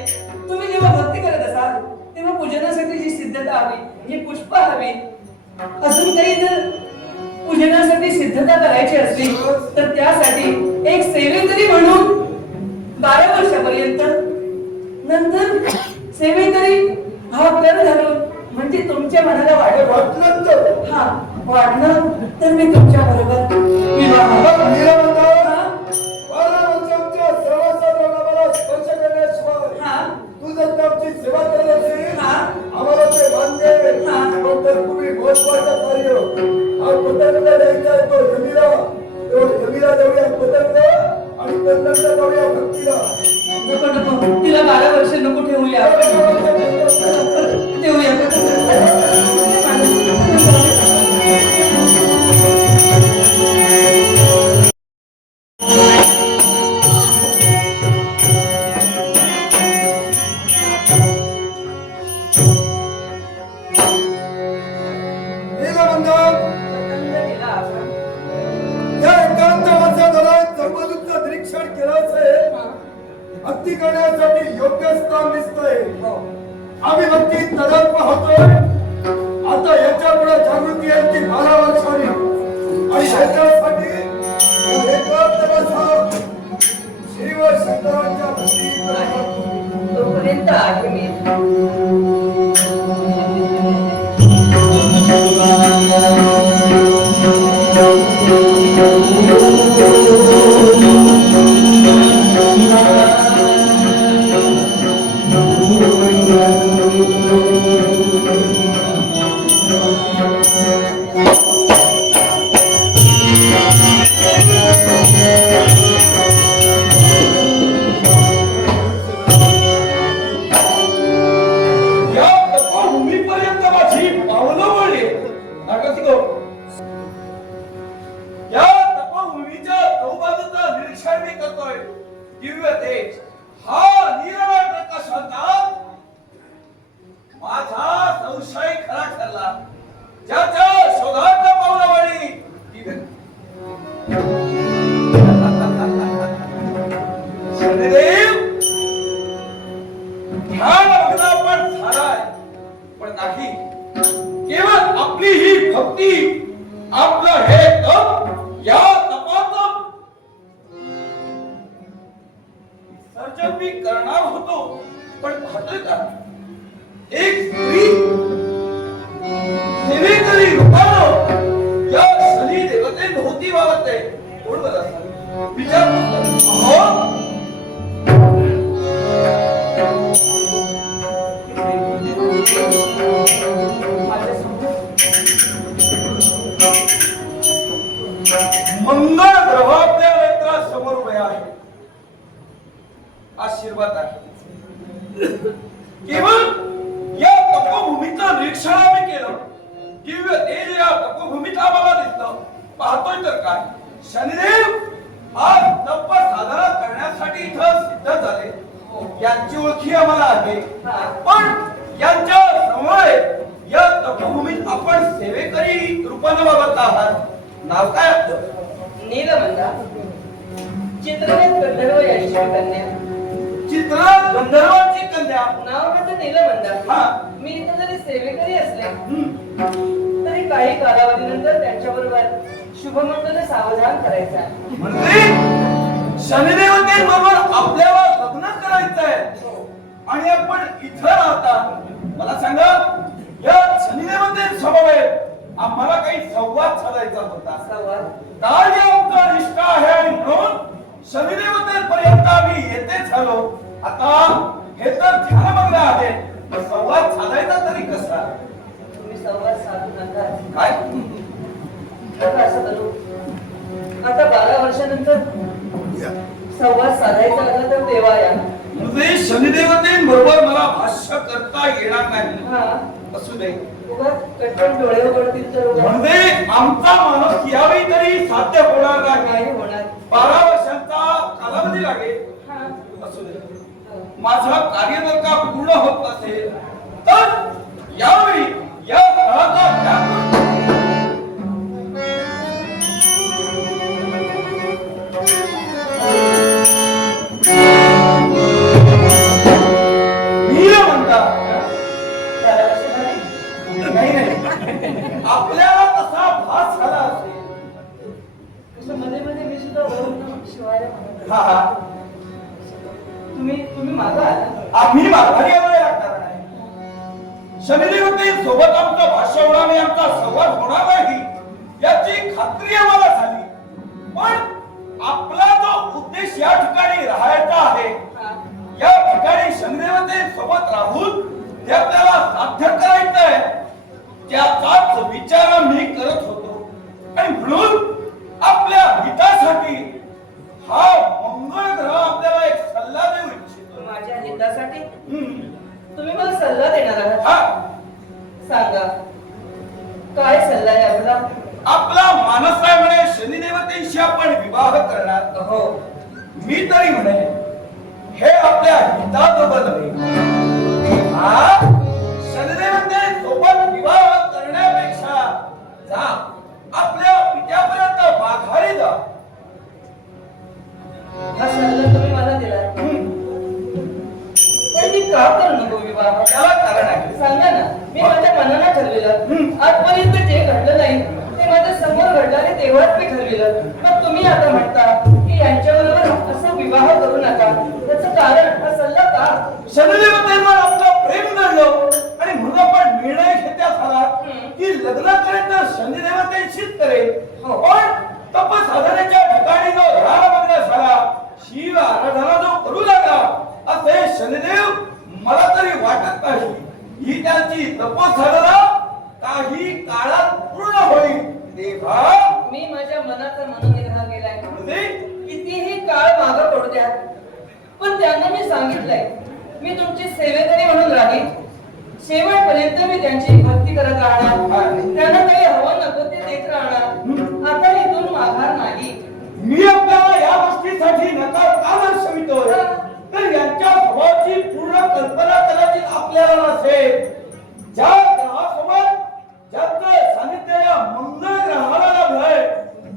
तुम्ही जेव्हा भक्ती करत असाल तेव्हा पूजनासाठी जी सिद्धता हवी, जी पुष्प हवी, अजून काही जर पूजनासाठी सिद्धता करायची असली तर त्यासाठी एक सेवेकरी म्हणून 12 वर्षापर्यंत, नंतर सेवेकरी हा कर घालून म्हणजे तुमच्या मनाला वाढेल. वाटलं तर हा वाढलं तर मी तुमच्या बरोबर विवाह. मग नीलबंध, हा? 12 वर्षांच्या सहवासात आम्हाला स्पर्श करण्याशिवाय हा? तू जर का आमची सेवा करत असेल हा? आम्हाला ते मान्य आहे. हा. पण तर तुम्ही महत्वाचं कार्य हा पतंग द्यायचा आहे तो यमीला, तो यमीला देऊया पतंग आणि पतंग देऊया भक्तीला. नको नको, तिला 12 वर्ष नको ठेवूया. ठेवूया. नीलबंध, पतंग केला आपण. या एकांत वासात जबरदस्त निरीक्षण केलंच आहे. हा. भक्ती करण्यासाठी योग्य स्थान दिसतंय. हो. आम्ही भक्ती तदात्म होतोय. आता याच्या पुढे जागृती आहे ती 12 वर्षांनी आणि याच्यासाठी या एकांत वासात शिव शंकरांच्या भक्ती करणार. तोपर्यंत आहे मी. या तपोभूमीपर्यंत माझी पावलं वळली. नागरिको, या तपोभूमीच्या चौबाजूचं निरीक्षण मी करतोय. दिव्य तेज हा नीलमय प्रकाशांचा माझा संशय खरा ठरला. ज्याच्या शोधात पावलं वळली ती व्यक्ती शनिदेव ध्यान मग्न पण झालाय, पण नाही केवळ आपली ही भक्ती, आपलं हे तप, या तपाचं सर्जन मी करणार होतो. पण पाहतोय का, एक स्त्री सेवेकरी रूपानं या शनी देवतेभोवती वावरते. कोण बरं असावी? विचारपूस कर. अहो, मंगळ ग्रह आपल्या नेत्रासमोर उभे आहे. आशीर्वाद आहे. केवळ या तपोभूमीचं निरीक्षण आम्ही केलं. दिव्य तेज या तपोभूमीत आम्हाला दिसलं. पाहतोय तर काय, शनिदेव आज तप साधना करण्यासाठी इथं सिद्ध झाले. यांची ओळखी आम्हाला आहे. पण यांच्या समोर या तपोभूमीत आपण सेवेकरी रूपानं वावरत आहात. नाव काय आपलं? नीलबंधा, चित्रलेख गंधर्व यांची कन्या. चित्रा गंधर्वाची कन्या. नाव माझं नीलमंदा. हा. मी इथं जरी सेवेकरी असले तरी काही कालावधीनंतर त्यांच्याबरोबर शुभमंगल सावधान करायचा आहे. म्हणजे शनिदेवतेबरोबर आपल्याला लग्न करायचंय आणि आपण इथं राहता. मला सांगा, या शनिदेवते समवेत आम्हाला काही संवाद साधायचा होता. संवाद काल जे आमचा निष्ठा आहे आणि म्हणून शनिदेवतेपर्यंत आम्ही येते झालो. आता हे तर ध्यानमग्न आहे, पण संवाद साधायचा तरी कसा? तुम्ही संवाद साधू नका. काय नका असं करू. आता 12 वर्षानंतर संवाद साधायचा लागला तर तेव्हा या. म्हणजे शनिदेवतेबरोबर मला भाष्य करता येणार नाही. हा, असू दे. उगाच कटकन डोळे उघडतील तर उगाच म्हणजे आमचा माणूस यावेळी तरी साध्य होणार नाही. नाही होणार. 12 वर्षांचा कालावधी लागेल. हा. असू दे. माझं कार्य जर का पूर्ण होत नसेल तर यावेळी या स्थळाचा त्याग करतो. नीलमंदा. नाही नाही, आपल्याला तसा भास झाला असेल. असं मध्ये मध्ये मी सुद्धा वरून शिवायला म्हणत हा हा, तुम्ही मागं आला. आम्ही माघारी यायला लागणार नाही. शनिदेवते सोबत आमचं भाष्य होणार नाही, आमचा संवाद होणार नाही याची खात्री आम्हाला झाली. पण आपला जो उद्देश या ठिकाणी राहायचा आहे, हा. या ठिकाणी शनिदेवते सोबत राहून ते आपल्याला साध्य करायचंय, त्याचाच विचार मी करत होतो. आणि म्हणून आपल्या हितासाठी हा मंगळ ग्रह आपल्याला एक सल्ला देऊ इच्छितो. माझ्या हितासाठी हम्म. तुम्ही मला सल्ला देणार आहात. हा, सांगा काय सल्ला आहे आपला? आपला मानस आहे म्हणे शनिदेवतेशी आपण विवाह करणार. हो, मी तरी म्हणे हे आपल्या हिताबरोबर नव्हे. हा, शनिदेवते सोबत विवाह करण्यापेक्षा जा आपल्या पित्यापर्यंत माघारी जा. हा सल्ला तुम्ही मला दिला, पण मी का करू नको विवाह? त्याला कारण आहे. सांगा ना. मी माझ्या मनानं ठरविलं. आजपर्यंत जे घडलं नाही ते माझ्या समोर घडलं आणि तेव्हाच मी ठरविलं. मग तुम्ही आता म्हणता की यांच्याबरोबर असं विवाह करू नका. त्याचं कारण हा सल्ला का? शनिदेवतेवर आपलं प्रेम दडलं आणि म्हणून आपण निर्णय घेण्यात आला की लग्न करेल तर शनिदेवतेशीच करेल. हो. पण तपसाधनेच्या ठिकाणी जो ध्यानमग्न झाला, शिव आराधना जो करू लागला, असे शनिदेव मला तरी वाटत नाही ही त्यांची तपसाधना काही काळात पूर्ण होईल. तेव्हा मी माझ्या मनाचा मनोनिग्रह केलाय. म्हणजे कितीही काळ मागं पडू द्या, पण त्यांना मी सांगितलंय मी तुमची सेवेकरी म्हणून राहील. शेवटपर्यंत मी त्यांची भक्ती करत राहणार. त्यांना काही हवं नको ते देत राहणार. आता इथून माघार नाही. मी आपल्याला या गोष्टीसाठी नकार का दर्शवितोय तर यांच्या स्वभावाची पूर्ण कल्पना कदाचित आपल्याला नसेल. ज्या ग्रहासोबत ज्यांचं सानिध्य या मंगळ ग्रहाला लाभलंय,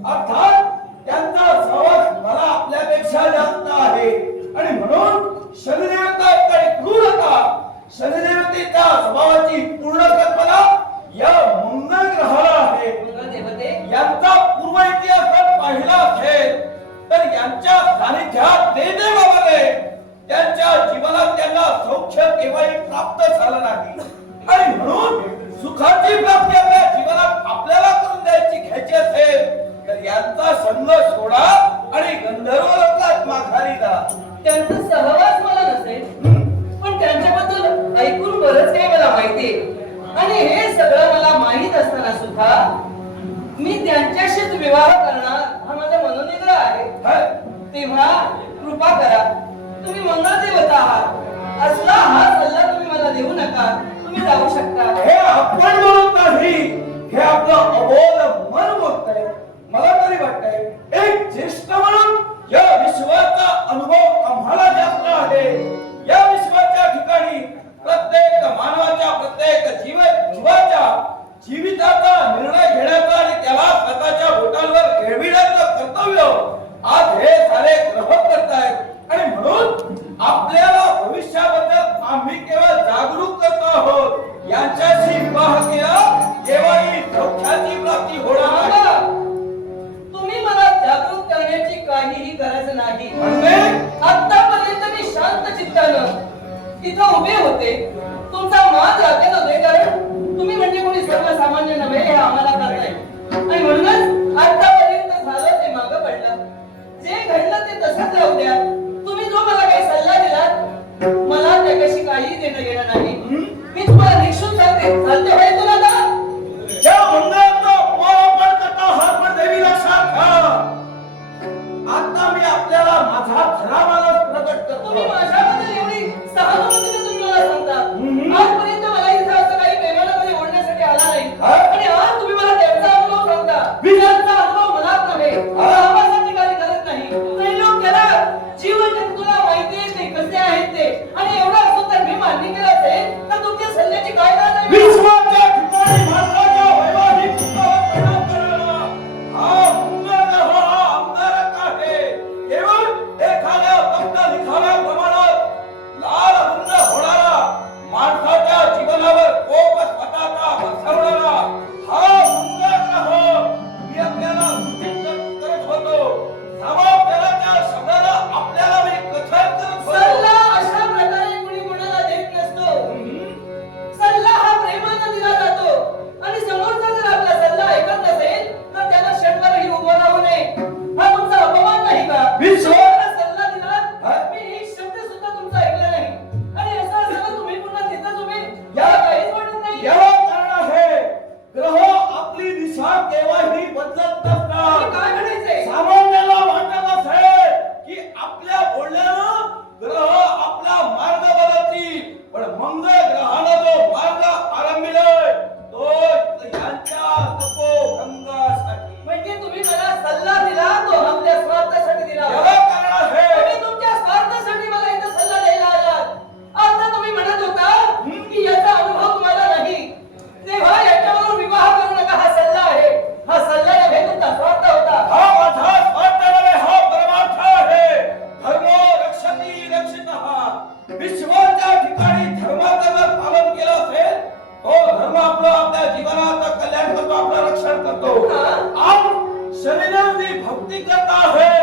अर्थात त्यांचा सहवास मला आपल्यापेक्षा जास्त आहे. आणि म्हणून शनिदेवताकडे क्रूर नका. शनिदेवतेच्या स्वभावाची पूर्ण कल्पना या मंगळ ग्रहाला आहे. देवते यांचा पूर्व इतिहास पाहिला असेल तर यांच्या सानिध्यात देव बाबाने त्यांच्या जीवनात त्यांना सौख्य केव्हाही प्राप्त झालं नाही. आणि म्हणून सुखाची प्राप्ती आपल्या जीवनात आपल्याला करून घ्यायची असेल तर यांचा संग सोडा आणि गंधर्व लोकात माघारी जा. त्यांचा सहवास मला नसेल, पण त्यांच्याबद्दल ऐकून बरंच काही मला माहितीये. आणि हे सगळं मला माहित असताना सुद्धा मी त्यांच्याशीच विवाह करणार हा माझा मनोनिग्रह आहे. तेव्हा कृपा करा, तुम्ही मंगळदेवता आहात, असला हा सल्ला तुम्ही मला देऊ नका. तुम्ही जाऊ शकता. हे आपण बोलत नाही, हे आपलं अबोध मन बोलतंय. मला तरी वाटतंय एक ज्येष्ठ म्हणून या विश्वाचा अनुभव आम्हाला जास्त आहे. या विश्वाच्या ठिकाणी प्रत्येक मानवाच्या प्रत्येक जीवाच्या जीविताचा निर्णय घेण्याचा आणि त्याला स्वतःच्या बोटांवर खेळविण्याचं कर्तव्य आज हे सारे ग्रह करतायत. आणि म्हणून आपल्याला भविष्याबद्दल आम्ही केवळ जागरूक करतो आहोत. यांच्याशी विवाह केला केव्हा ही सौख्याची प्राप्ती होणार आहे. तुम्ही मला जागरूक करण्याची काहीही गरज नाही. म्हणजे आतापर्यंत मी शांत चित्तानं इथं उभे होते, तुमचा मान राखत होते, कारण तुम्ही म्हणजे कोणी सर्वसामान्य नव्हे हे आम्हाला कळत आहे. आणि म्हणूनच आतापर्यंत झालं ते मागं पडलं. जे घडलं ते तसंच राहू द्या. तुम्ही जो मला काही सल्ला दिलात मला त्याच्याशी काही देणं घेणं नाही. मी तुम्हाला निक्षून सांगते, चालते होय तुला आता? ज्या मंगळाचा अपमान करता आहात पण देवी लक्षात घ्या. आता मी आपल्याला माझा खरा मानस प्रकट तुम्ही करतो. माझ्याबद्दल एवढी सहानुभूतीने तुम्ही मला सांगता. आजपर्यंत मला इथं असं काही प्रेमामध्ये ओढण्यासाठी आला नाही. आणि आज तुम्ही मला त्यांचा अनुभव सांगता. त्यांचा अनुभव मलाच नव्हे, आम्हासाठी काही करत नाही. काही लोक त्याला जीवन तुला माहिती आहे ते कसे आहेत ते. आणि एवढं असून तर मी मान्य केलं असेल तर तुमच्या सल्ल्याची काय गरज आहे? विश्वाच्या ठिकाणी भारताच्या वैवाहिक सुखावर परिणाम करणारा हा मुंगल हा अंधारक आहे. केवळ एखाद्या फक्त लिखाव्या प्रमाणात लाल गुंड होणारा, माणसाच्या जीवनावर कोप स्वतःचा बसवणारा हा मुंगल मी आपल्याला सूचित करत होतो. समाप्तराच्या शब्दाला आपल्याला मी कथन करत सल्ला होतो. अशा प्रकारे कुणी कोणाला देत नसतो. सल्ला हा प्रेमाने दिला जातो. आणि समोरचा जर आपला सल्ला ऐकत नसेल तर त्याला क्षणभरही उभं राहू नये. हा तुमचा अपमान नाही का? विश्वास सल्ला दिला, मी एक शब्द सुद्धा तुमचा ऐकला नाही. आणि असं असताना तुम्ही पुन्हा तिथंच उभे, याला काहीच वाटत नाही. याला कारण आहे ग्रह आपली दिशा केव्हाही बदलत तुम्ही नसतात. काय म्हणायचंय? सामान्याला वाटत असेल की आपल्या बोलण्यानं ग्रह आपला मार्ग बदलतील, पण मंगळ ग्रहानं जो मार्ग आरंभिलाय तो यांच्या तपोभंगासाठी. म्हणजे तुम्ही मला सल्ला दिला तो आपल्या स्वार्थासाठी दिला. याला कारण आहे तुम्ही तुमच्या स्वार्थासाठी मला इथं सल्ला द्यायला आलात. आता तुम्ही म्हणत होता की याचा अनुभव तुम्हाला नाही, तेव्हा याच्यावरून विवाह करू नका हा सल्ला आहे. हा सल्ला नव्हे, तुमचा स्वार्थ होता. हा माझा स्वार्थ नव्हे, हा परमार्थ आहे. धर्मो रक्षती रक्षितः. विश्वाच्या ठिकाणी धर्माचं जर पालन केलं असेल तो धर्म आपलं आपल्या जीवनाचं कल्याण करतो, आपलं रक्षण करतो. आज शरीराची भक्ती करता आहे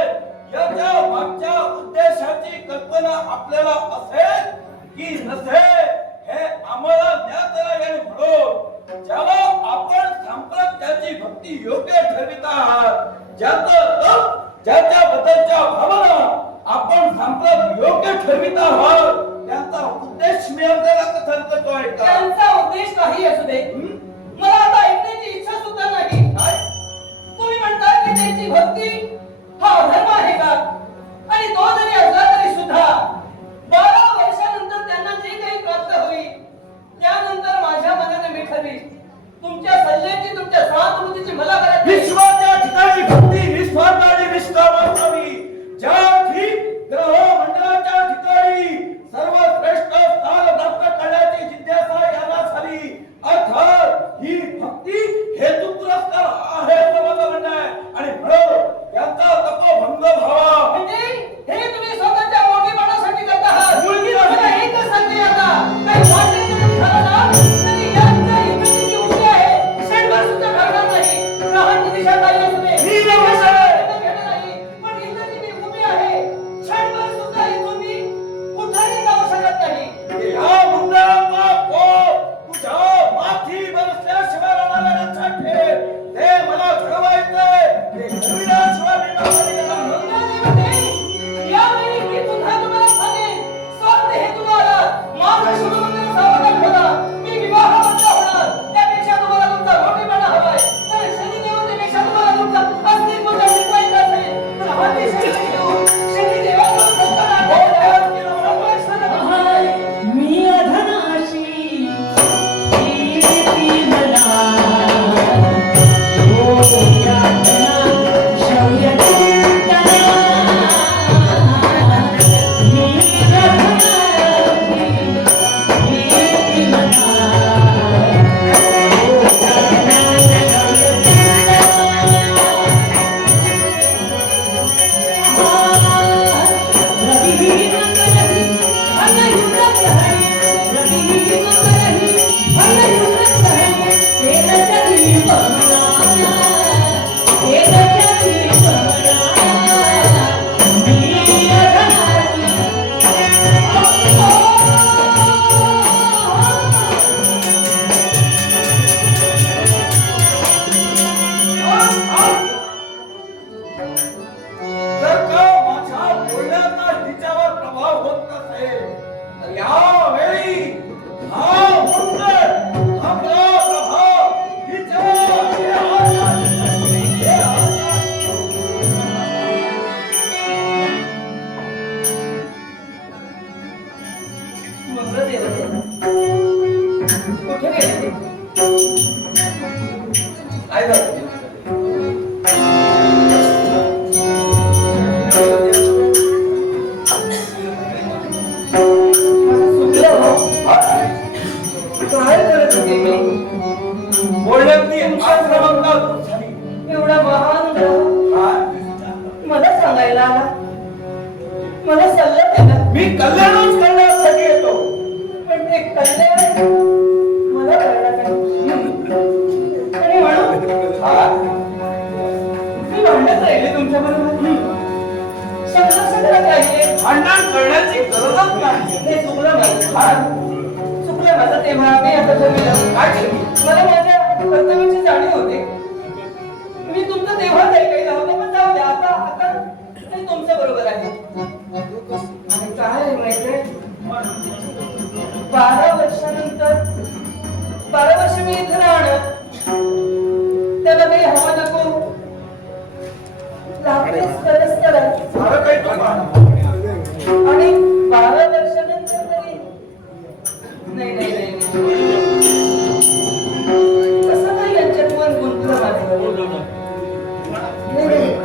याच्या मागच्या उद्देशाची कल्पना आपल्याला असेल की नसेल हे आम्हाला ज्ञात नाही. आणि म्हणून जेव्हा आपण सांप्रत त्याची भक्ती योग्य ठरवित आहात, ज्याचं तप ज्याच्याबद्दलच्या भावना आपण सांप्रत योग्य ठरवित आहात, त्याचा उद्देश मी आपल्याला कथन करतोय का? त्यांचा उद्देश काही असू दे, मला आता ऐकण्याची इच्छा सुद्धा नाही. तुम्ही म्हणता की त्यांची भक्ती हा अधर्म आहे का? आणि तो जरी असला तरी सुद्धा 12 वर्षानंतर त्यांना जे काही प्राप्त होईल त्यानंतर माझ्या मनाने मी ठरवी. तुमच्या सल्ल्याची तुमच्या सहानुभूतीची मला गरज नाही. विश्वाच्या ठिकाणी भक्ती निस्वार्थ आणि निष्काम असावी. ज्या ठीक ग्रह मंडळाच्या ठिकाणी सर्वश्रेष्ठ स्थान प्राप्त करण्याची जिज्ञासा याला झाली, अर्थात ही भक्ती हेतुपुरस्कार आहे असं माझं म्हणणं आहे. आणि म्हणून यांचा तपोभंग व्हावा कुठे गेले काय झालं? चुकलं हो. काय करत होते मी बोलण्यातली आक्रमकता झाली. एवढा महान ग्रह हा? मला सांगायला आला मला सल्ला दिला मी कल्याणच करण्यासाठी येतो. पण ते कल्याण मला कळलं नाही आणि म्हणून हा? मी भांडत राहिले तुमच्या बरोबर संघर्ष करत राहिले भांडण करण्याची गरजच नाही. हे चुकलं माझं चुकलं माझं तेव्हा मी आता ठरविलं काय केली? मला माझ्या कर्तव्याची जाणीव होते मी तुमचं तेव्हाच ऐकायला होतं पण जाऊ द्या आता आता ते तुमच्या बरोबर आहे आणि काय आहे माहितीये 12 वर्षानंतर 12 वर्ष मी इथे राहणार त्याला काही हवं नको लागतेच तरच करा फार काही तुम्हा आणि 12 वर्षानंतर तरी नाही नाही नाही कसं नाही यांच्यात मन गुंतलं माझं नाही नाही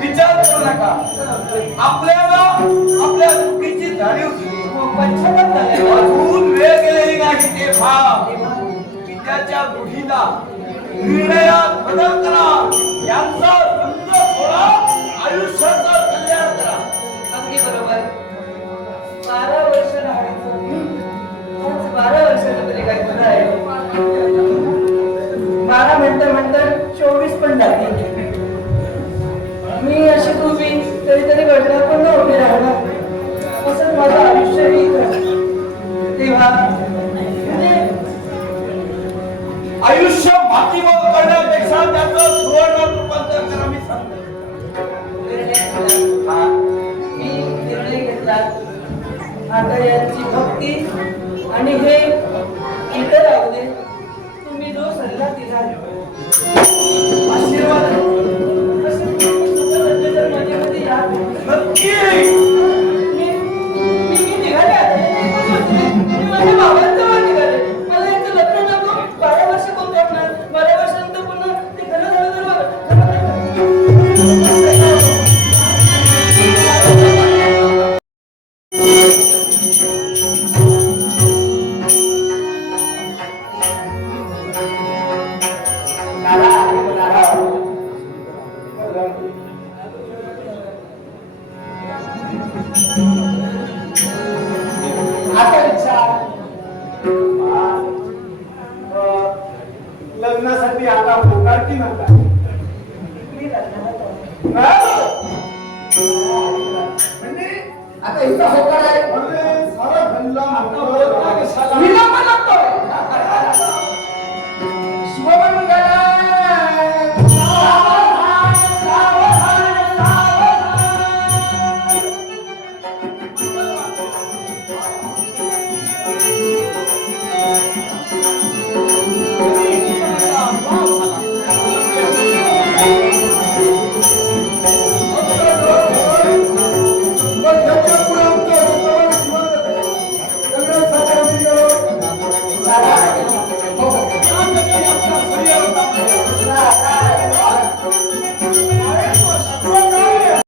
विचार करू नका. आपल्याला आपल्या चुकीची जाणीव झाली. पंचावन्न झाले अजून वेळ गेलेली नाही तेव्हा विद्याच्या रूढीला निर्णयात बदल करा. यांचा संत थोडा आयुष्याचं कल्याण करा. अगदी बरोबर 12 वर्ष राहायचं 12 वर्षाचं तरी काय खरं आहे 12 म्हणता 24 पण झाले मी अशी उभी कधीतरी घडणार पण न उभी राहणार असं माझं आयुष्यही तेव्हा म्हणजे आयुष्य मातीवर करण्यापेक्षा त्याचं सुवर्ण रूपांतर करा. मी सांगतो. मी निर्णय घेतला आता यांची भक्ती आणि हे इतर राहू दे तुम्ही जो सल्ला दिला आशीर्वाद माझ्यामध्ये या नक्की मी निघाले आता मी माझ्या बाबांजवळ निघाले मला यांचं लग्न नको 12 वर्ष कोण करणार 12 वर्षानंतर पुन्हा ते खरं झालं लग्नासाठी आता होकार की नका म्हणजे आता इथं